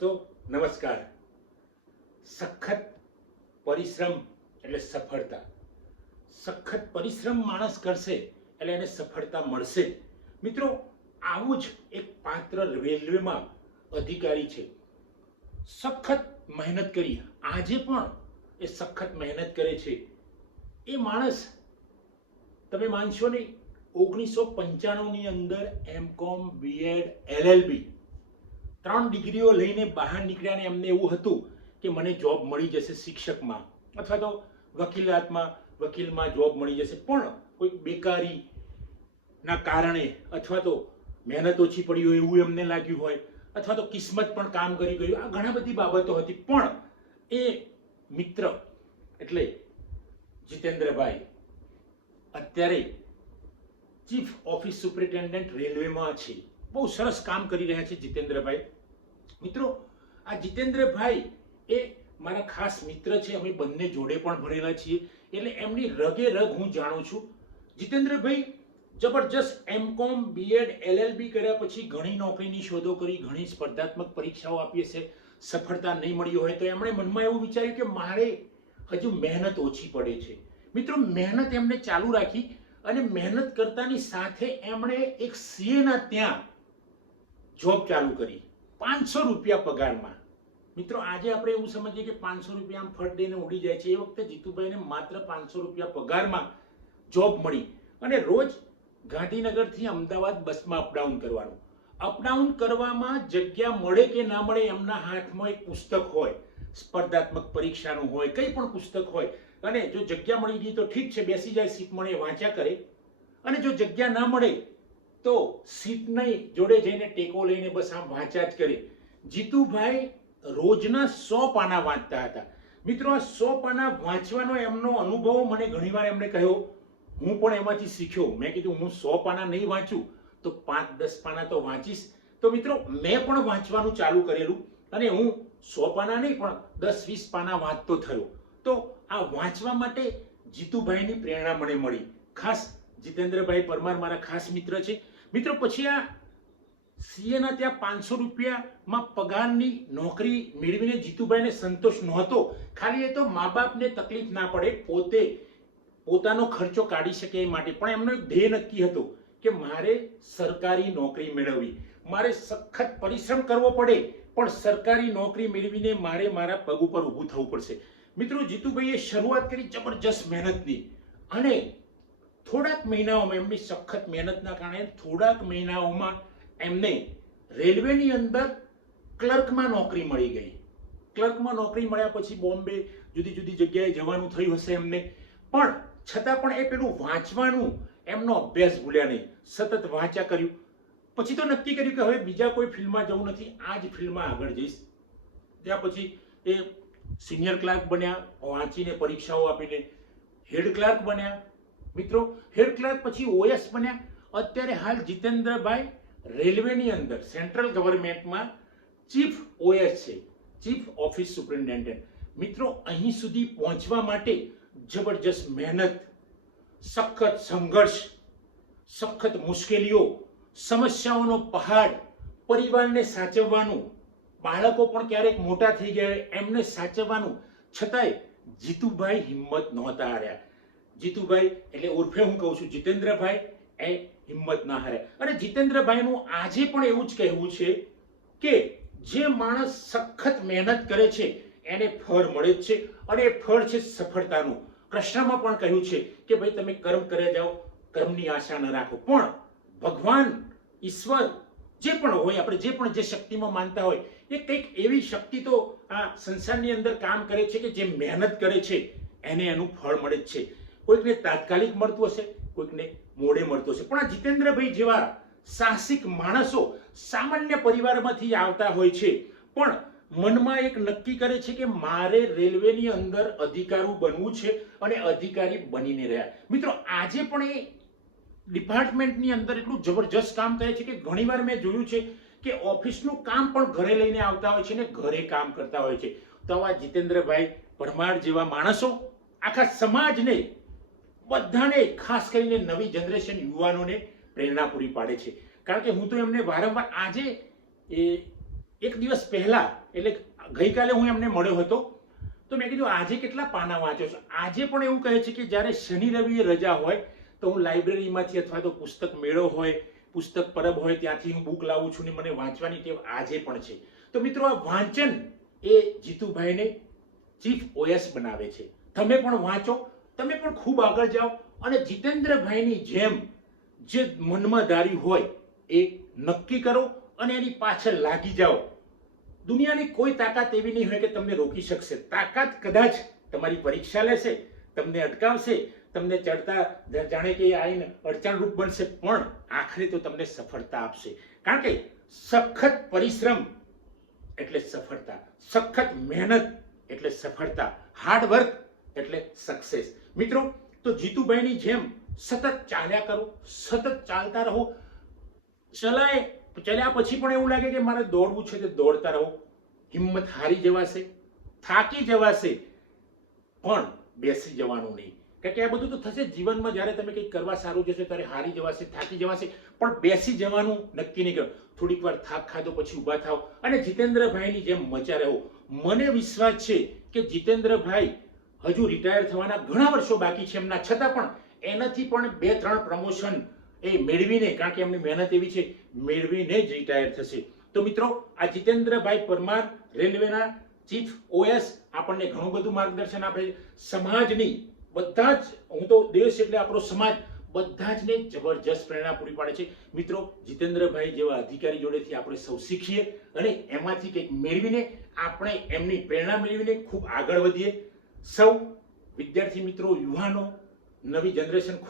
તો નમસ્કાર. સખત પરિશ્રમ એટલે સફળતા. સખત પરિશ્રમ માણસ કરશે એટલે એને સફળતા મળશે. મિત્રો, આવું જ એક પાત્ર રેલવેમાં અધિકારી છે. સખત મહેનત કરી, આજે પણ એ સખત મહેનત કરે છે. એ માણસ તમે માનશો નહીં, 1995ની અંદર M.Com, B.Ed, LLB 3 ડિગ્રીઓ લઈને બહાર નીકળ્યા ને એમને એવું હતું કે મને જોબ મળી જશે શિક્ષકમાં અથવા તો વકીલમાં જોબ મળી જશે, પણ કોઈ બેકારીના કારણે અથવા તો મહેનત ઓછી પડી હોય એવું એમને લાગ્યું હોય અથવા તો કિસ્મત પણ કામ કરી ગયું. આ ઘણા બધી બાબતો હતી, પણ એ મિત્ર એટલે જીતેન્દ્રભાઈ અત્યારે ચીફ ઓફિસ સુપરિન્ટેન્ડન્ટ રેલવેમાં છે. બહુ સરસ કામ કરી રહ્યા છે જીતેન્દ્રભાઈ. મિત્રો, આ જીતેન્દ્રભાઈ એ મારા ખાસ મિત્ર છે. અમે બંને જોડે પણ ભણેલા છીએ, એટલે એમની રગે રગ હું જાણું છું. જીતેન્દ્રભાઈ જબરજસ્ત M.Com, B.Ed, LLB કર્યા પછી ઘણી નોકરીની શોધો કરી, ઘણી સ્પર્ધાત્મક પરીક્ષાઓ આપી છે, સફળતા નહીં મળી હોય તો એમણે મનમાં એવું વિચાર્યું કે મારે હજુ મહેનત ઓછી પડે છે. મિત્રો, મહેનત એમને ચાલુ રાખી અને મહેનત કરતાની સાથે એમણે એક સીએના ત્યાં જોબ ચાલુ કરી 500 રૂપિયા પગારમાં. મિત્રો, આજે આપણે એવું સમજીએ કે 500 રૂપિયા આમ ફટ દઈને ઉડી જાય છે. એ વખતે જીતુભાઈને માત્ર 500 રૂપિયા પગારમાં જોબ મળી અને રોજ ગાંધીનગરથી અમદાવાદ બસમાં અપડાઉન કરવાનું. અપડાઉન કરવામાં જગ્યા મળે કે ના મળે, એમના હાથમાં એક પુસ્તક હોય, સ્પર્ધાત્મક પરીક્ષાનું હોય, કંઈ પણ પુસ્તક હોય, અને જો જગ્યા મળી ગઈ તો ઠીક છે, બેસી જાય સીટ મળે વાંચ્યા કરે, અને જો જગ્યા ના મળે તો સીટની જોડે જઈને ટેકો લઈને બસ આમ વાંચ્યા જ કરે. જીતુભાઈ રોજના 100 પાના વાંચતા હતા. મિત્રો, આ 100 પાના વાંચવાનો એમનો અનુભવ મને ઘણીવાર એમણે કહ્યો, હું પણ એમાંથી શીખ્યો. મેં કીધું હું 100 પાના નહીં વાંચું તો 5-10 પાના તો વાંચીશ. તો મિત્રો, મેં પણ વાંચવાનું ચાલુ કરેલું અને હું 100 પાના નહીં પણ 10-20 પાના વાંચતો થયો. તો આ વાંચવા માટે જીતુભાઈની પ્રેરણા મને મળી. ખાસ જીતેન્દ્રભાઈ પરમાર મારા ખાસ મિત્ર છે. મિત્રો, પછી આ સીએના ત્યાં 500 રૂપિયામાં પગારની નોકરી મેળવીને જીતુભાઈને સંતોષ નહોતો. ખાલી એ તો મા બાપને તકલીફ ના પડે, પોતાનો ખર્ચો કાઢી શકે એ માટે, પણ એમનો એક ધ્યેય નક્કી હતો કે મારે સરકારી નોકરી મેળવવી, મારે સખત પરિશ્રમ કરવો પડે પણ સરકારી નોકરી મેળવીને મારે મારા પગ ઉપર ઊભું થવું પડશે. મિત્રો, જીતુભાઈએ શરૂઆત કરી જબરજસ્ત મહેનતની અને થોડાક મહિનાઓમાં એમની સખત મહેનતના કારણે થોડાક મહિનાઓમાં એમને રેલવેની અંદર ક્લર્કમાં નોકરી મળી ગઈ. ક્લર્કમાં નોકરી મળ્યા પછી બોમ્બે જુદી જુદી જગ્યાએ જવાનું થયું હશે એમને, પણ છતાં પણ એ પેલું વાંચવાનું એમનો અભ્યાસ ભૂલ્યા નહીં, સતત વાંચ્યા કર્યું. પછી તો નક્કી કર્યું કે હવે બીજા કોઈ ફિલ્ડમાં જવું નથી, આ જ ફિલ્ડમાં આગળ જઈશ. ત્યાં પછી એ સિનિયર ક્લાર્ક બન્યા, વાંચીને પરીક્ષાઓ આપીને હેડ ક્લાર્ક બન્યા. મિત્રો, હેડ ક્લાર્ક પછી OS બન્યા. અત્યારે હાલ જીતેન્દ્રભાઈ રેલવેની અંદર સેન્ટ્રલ ગવર્મેન્ટમાં ચીફ OS છે, ચીફ ઓફિસ સુપરિન્ટેન્ડન્ટ. મિત્રો, અહીં સુધી પહોંચવા માટે જબરજસ્ત મહેનત, સખત સંઘર્ષ, સખત મુશ્કેલીઓ, સમસ્યાઓનો પહાડ, પરિવારને સાચવવાનું, બાળકો પણ ક્યારેક મોટા થઈ ગયા એમને સાચવવાનું, છતાંય જીતુભાઈ હિંમત નહોતા હાર્યા. જીતુભાઈ એટલે ઉર્ફે હું કહું છું જીતેન્દ્રભાઈ, એ હિંમત ના હાર્યા. અને જીતેન્દ્રભાઈનું આજે પણ એવું જ કહેવું છે કે જે માણસ સખત મહેનત કરે છે એને ફળ મળે જ છે, અને એ ફળ છે સફળતાનું. કૃષ્ણમાં પણ કહ્યું છે કે ભાઈ તમે કર્મ કરે જાઓ, કર્મની આશા ન રાખો, પણ ભગવાન, ઈશ્વર જે પણ હોય, આપણે જે પણ જે શક્તિમાં માનતા હોય, એ કંઈક એવી શક્તિ તો આ સંસારની અંદર કામ કરે છે કે જે મહેનત કરે છે એને એનું ફળ મળે જ છે. કોઈકને તાત્કાલિક મળતું હશે, કોઈકને મોડે મળતું હશે, પણ આ જીતેન્દ્રભાઈ જેવા સાહસિક માણસો સામાન્ય પરિવારમાંથી આવતા હોય છે, પણ મનમાં એક નક્કી કરે છે કે મારે રેલવેની અંદર અધિકારી બનવું છે અને અધિકારી બનીને રહ્યા. મિત્રો, આજે પણ એ ડિપાર્ટમેન્ટની અંદર એટલું જબરજસ્ત કામ કરે છે કે ઘણીવાર મેં જોયું છે કે ઓફિસનું કામ પણ ઘરે લઈને આવતા હોય છે ને ઘરે કામ કરતા હોય છે. તો આ જીતેન્દ્રભાઈ પરમાર જેવા માણસો આખા સમાજને, બધાને, ખાસ કરીને નવી જનરેશન યુવાનોને પ્રેરણા પૂરી પાડે છે. કારણ કે હું તો એમને વારંવાર, આજે એક દિવસ પહેલા એટલે ગઈકાલે હું એમને મળ્યો હતો, તો મેં કીધું આજે કેટલા પાના વાંચો છો? આજે પણ એવું કહે છે કે જ્યારે શનિ રવિએ રજા હોય તો હું લાઇબ્રેરીમાંથી અથવા તો પુસ્તક મેળો હોય, પુસ્તક પરબ હોય, ત્યાંથી હું બુક લાવું છું ને મને વાંચવાની ટેવ આજે પણ છે. તો મિત્રો, આ વાંચન એ જીતુભાઈને ચીફ ઓએસ બનાવે છે. તમે પણ વાંચો, તમે પણ ખૂબ આગળ જાઓ અને જીતેન્દ્રભાઈની જેમ જે મનમાં ધાર્યું હોય એ નક્કી કરો અને એની પાછળ લાગી જાઓ. દુનિયાની કોઈ તાકાત એવી નહીં હોય કે તમને રોકી શકશે. તાકાત કદાચ તમારી પરીક્ષા લેશે, તમને અટકાવશે, તમને ચડતા જાણે કે આઈને અડચણરૂપ બનશે, પણ આખરે તો તમને સફળતા આપશે. કારણ કે સખત પરિશ્રમ એટલે સફળતા, સખત મહેનત એટલે સફળતા, હાર્ડ વર્ક એટલે સક્સેસ. મિત્રો, તો જીતુભાઈની જેમ સતત ચાલ્યા કરો, સતત ચાલતા રહો. ચાલ્યા પછી પણ એવું લાગે કે મારે દોડવું છે, તો દોડતા રહો. હિંમત હારી જવાશે, થાકી જવાશે, પણ બેસી જવાનું નહીં. કારણ કે આ બધું તો થશે જીવનમાં. જ્યારે તમે કંઈક કરવા સારું જશો ત્યારે હારી જવાશે, થાકી જવાશે, પણ બેસી જવાનું નક્કી નહીં કરો. થોડીક વાર થાક ખાધો પછી ઊભા થાવ અને જીતેન્દ્રભાઈની જેમ મચા રહો. મને વિશ્વાસ છે કે જીતેન્દ્રભાઈ હજુ રિટાયર થવાના ઘણા વર્ષો બાકી છે એમના, છતાં પણ એનાથી પણ 2-3 પ્રમોશન એ મેળવીને, કારણ કે એમની મહેનત એવી છે, મેળવીને જ રિટાયર થશે. તો મિત્રો, આ જીતેન્દ્રભાઈ પરમાર રેલવેના ચીફ ઓએસ આપણને ઘણું બધું માર્ગદર્શન આપે છે. સમાજની બધા જ, હું તો દેશ એટલે આપણો સમાજ, બધા જ ને જબરજસ્ત પ્રેરણા પૂરી પાડે છે. મિત્રો, જીતેન્દ્રભાઈ જેવા અધિકારી જોડેથી આપણે સૌ શીખીએ અને એમાંથી કંઈક મેળવીને આપણે એમની પ્રેરણા મેળવીને ખૂબ આગળ વધીએ. સૌ વિદ્યાર્થી મિત્રો, યુવાનો, નવી જનરેશન ખૂબ